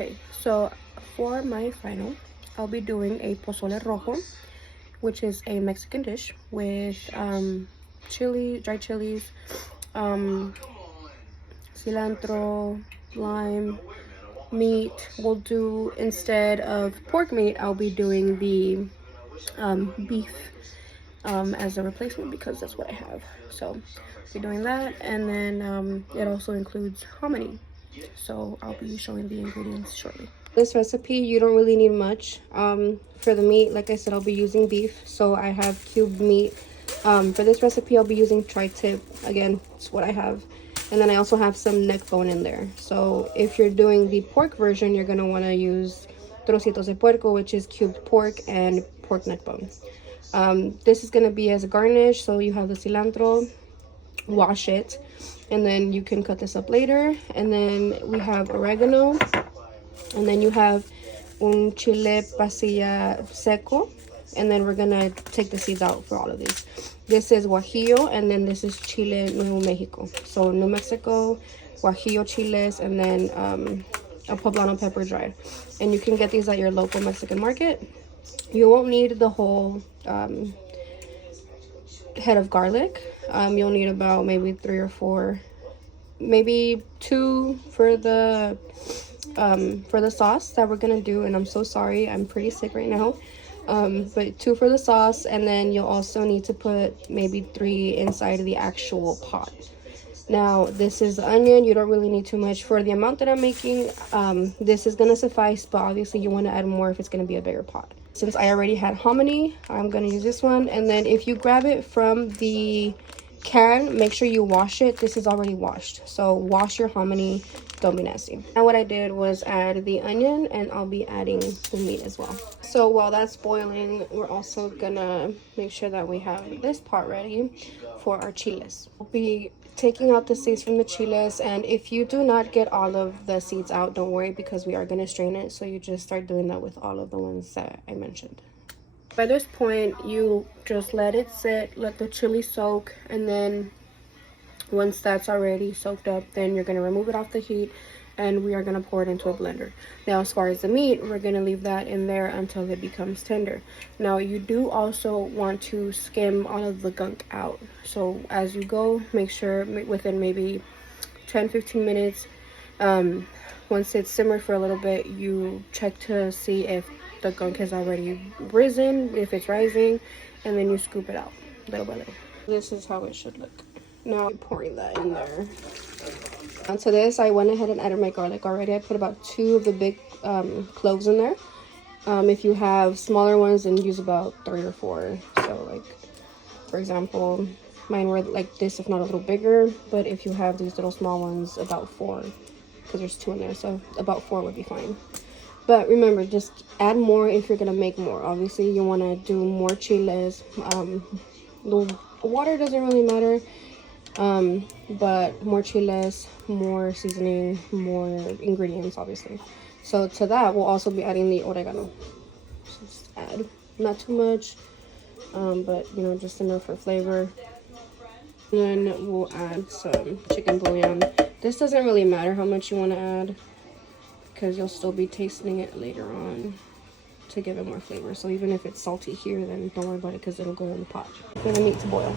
Okay, so for my final, I'll be doing a pozole rojo, which is a Mexican dish with chili, dried chilies, cilantro, lime, meat. We'll do, instead of pork meat, I'll be doing the beef as a replacement because that's what I have. So I'll be doing that, and then it also includes hominy. So I'll be showing the ingredients shortly. This recipe, you don't really need much. For the meat, like I said, I'll be using beef, so I have cubed meat. For this recipe, I'll be using tri-tip. Again, it's what I have. And then I also have some neck bone in there. So if you're doing the pork version, you're going to want to use trocitos de puerco, which is cubed pork and pork neck bone. This is going to be as a garnish. So you have the cilantro, wash it, and then you can cut this up later. And then we have oregano, and then you have un chile pasilla seco, and then we're gonna take the seeds out for all of these. This is Guajillo, and then this is Chile New Mexico. So New Mexico, Guajillo chiles, and then a poblano pepper dried. And you can get these at your local Mexican market. You won't need the whole head of garlic. You'll need about maybe 3 or 4, maybe 2 for the sauce that we're gonna do. And I'm so sorry, I'm pretty sick right now. But 2 for the sauce, and then you'll also need to put maybe 3 inside of the actual pot. Now this is the onion. You don't really need too much for the amount that I'm making. This is gonna suffice, but obviously you want to add more if it's gonna be a bigger pot. Since I already had hominy, I'm gonna use this one. And then if you grab it from the can, make sure you wash it. This is already washed, so wash your hominy, don't be nasty. Now what I did was add the onion, and I'll be adding the meat as well. So while that's boiling, we're also gonna make sure that we have this pot ready for our chiles. We'll be taking out the seeds from the chiles, and if you do not get all of the seeds out, don't worry, because we are gonna strain it. So you just start doing that with all of the ones that I mentioned. By this point, you just let it sit, let the chili soak, and then once that's already soaked up, then you're going to remove it off the heat, and we are going to pour it into a blender. Now as far as the meat, we're going to leave that in there until it becomes tender. Now you do also want to skim all of the gunk out. So as you go, make sure within maybe 10-15 minutes, once it's simmered for a little bit, you check to see if the gunk has already risen, if it's rising, and then you scoop it out little by little. This is how it should look. Now I'm pouring that in there. Onto this, I went ahead and added my garlic already. I put about 2 of the big cloves in there. If you have smaller ones, then use about 3 or 4. So like, for example, mine were like this, if not a little bigger. But if you have these little small ones, about 4, because there's 2 in there, so about 4 would be fine. But remember, just add more if you're gonna make more. Obviously, you want to do more chiles. The water doesn't really matter, but more chiles, more seasoning, more ingredients, obviously. So to that, we'll also be adding the oregano. So just add, not too much, but you know, just enough for flavor. And then we'll add some chicken bouillon. This doesn't really matter how much you want to add, because you'll still be tasting it later on to give it more flavor. So even if it's salty here, then don't worry about it, because it'll go in the pot for the meat to boil.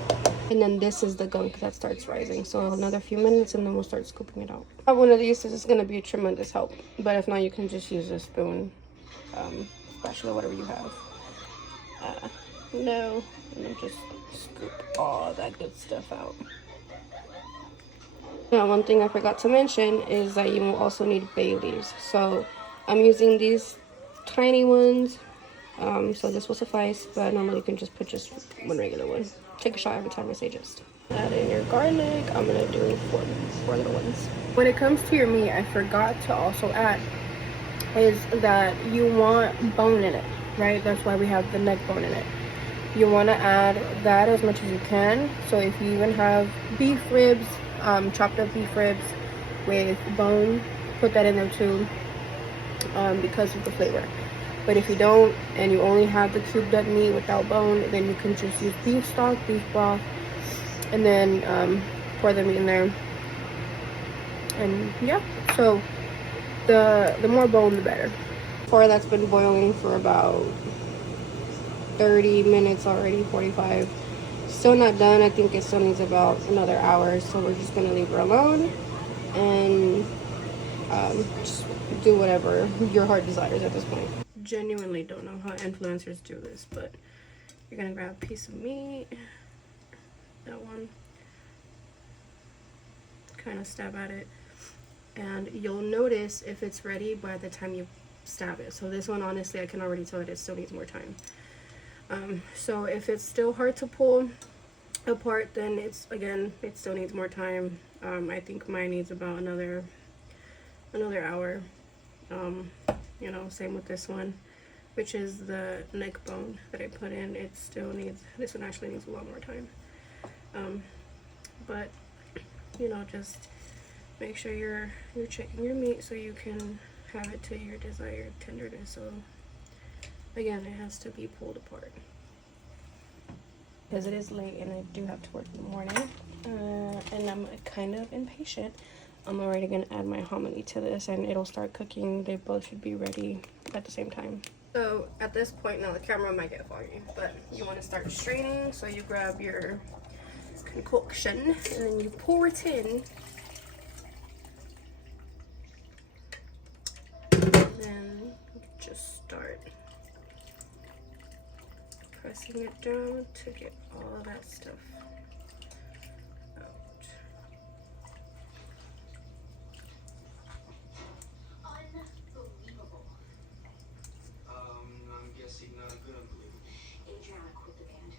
And then this is the gunk that starts rising. So another few minutes, and then we'll start scooping it out. One of these is going to be a tremendous help, but if not, you can just use a spoon, spatula, whatever you have. And then just scoop all that good stuff out. Now, one thing I forgot to mention is that you will also need bay leaves. So I'm using these tiny ones, so this will suffice, but normally you can just put just one regular one. Take a shot every time I say just. Add in your garlic. I'm gonna do 4 little ones. When it comes to your meat, I forgot to also add is that you want bone in it, right? That's why we have the neck bone in it. You want to add that as much as you can. So if you even have beef ribs, chopped up beef ribs with bone, put that in there too, because of the flavor. But if you don't, and you only have the cubed up meat without bone, then you can just use beef stock, beef broth, and then pour the meat in there. And yeah, so The more bone, the better. Pork that's been boiling for about 30 minutes already, 45. Still not done. I think it still needs about another hour, so we're just gonna leave her alone and just do whatever your heart desires at this point. Genuinely don't know how influencers do this, but you're gonna grab a piece of meat, that one, kind of stab at it, and you'll notice if it's ready by the time you stab it. So this one, honestly, I can already tell that it still needs more time. So if it's still hard to pull apart, then it still needs more time. I think mine needs about another hour. You know, same with this one, which is the neck bone that I put in. It still needs, this one actually needs a lot more time. But you know, just make sure you're checking your meat so you can have it to your desired tenderness. So again, it has to be pulled apart because it is late and I do have to work in the morning, and I'm kind of impatient. I'm already gonna add my hominy to this and it'll start cooking. They both should be ready at the same time. So at this point now the camera might get foggy, but you want to start straining. So you grab your concoction and then you pour it in. And then just start pressing it down to get all of that stuff out. Unbelievable. I'm guessing not good unbelievable. Adriana quit the band.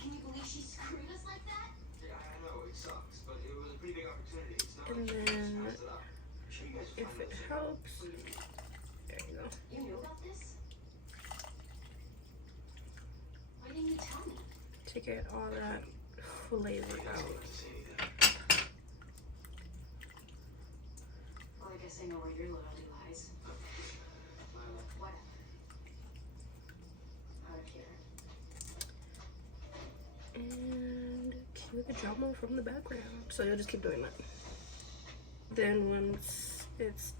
Can you believe she screwed us like that? Yeah, I know, it sucks, but it was a pretty big opportunity. It's not And like then, passed it up. Sure you guys if find it those helps, there you go. You knew about this? Why didn't you tell me? To get all that flavor out. Well, I guess I know where your loyalty lies. Whatever. Out of here. And cue the drama from the background. So you'll just keep doing that. Then once it's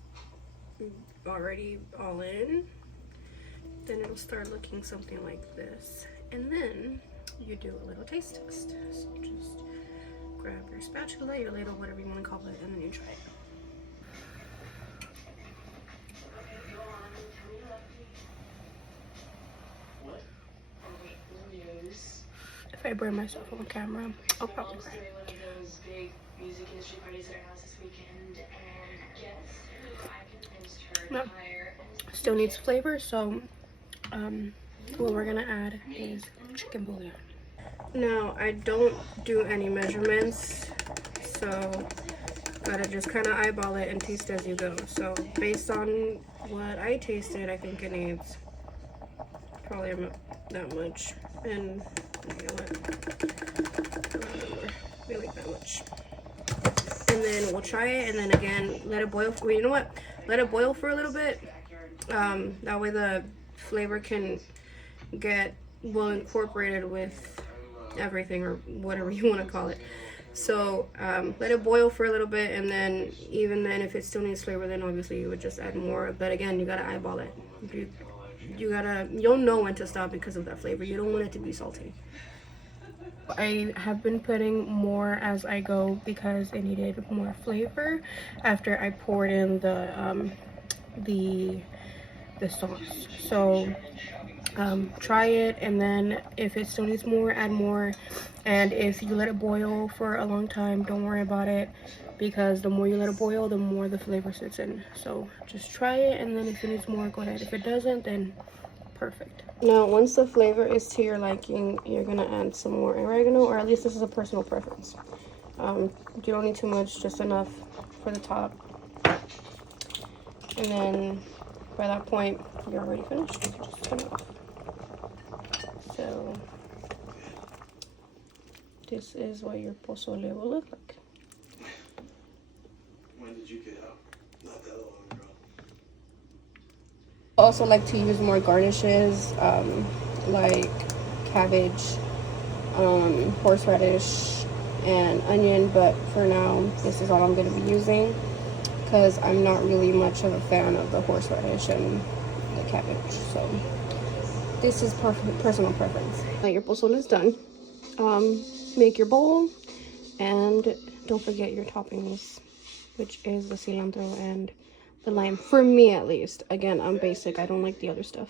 already all in, then it'll start looking something like this. And then you do a little taste test. So just grab your spatula, your ladle, whatever you want to call it, and then you try it. If I burn myself on camera, I'll probably cry. Music industry parties at our house this weekend, and guess I convinced her No, to hire. still needs flavor, so what we're gonna add is chicken bouillon. Now I don't do any measurements, so gotta just kind of eyeball it and taste as you go. So based on what I tasted, I think it needs probably that much, and you know what, maybe like that much. And then we'll try it, and then again let it boil. Well, you know what? Let it boil for a little bit. That way the flavor can get well incorporated with everything or whatever you want to call it. So let it boil for a little bit, and then even then, if it still needs flavor, then obviously you would just add more. But again, you gotta eyeball it. You'll know when to stop because of that flavor. You don't want it to be salty. I have been putting more as I go because it needed more flavor after I poured in the sauce. So try it, and then if it still needs more, add more. And if you let it boil for a long time, don't worry about it, because the more you let it boil, the more the flavor sits in. So just try it, and then if it needs more, go ahead. If it doesn't, then perfect. Now once the flavor is to your liking, you're gonna add some more oregano, or at least this is a personal preference. You don't need too much, just enough for the top. And then by that point, you're already finished. Just turn it off. So this is what your pozole will look like. When did you get out? Not that long ago. I also like to use more garnishes, like cabbage, horseradish, and onion, but for now this is all I'm going to be using because I'm not really much of a fan of the horseradish and the cabbage. So this is personal preference. Now your pozole is done. Make your bowl, and don't forget your toppings, which is the cilantro and the lime. For me, at least. Again, I'm basic. I don't like the other stuff.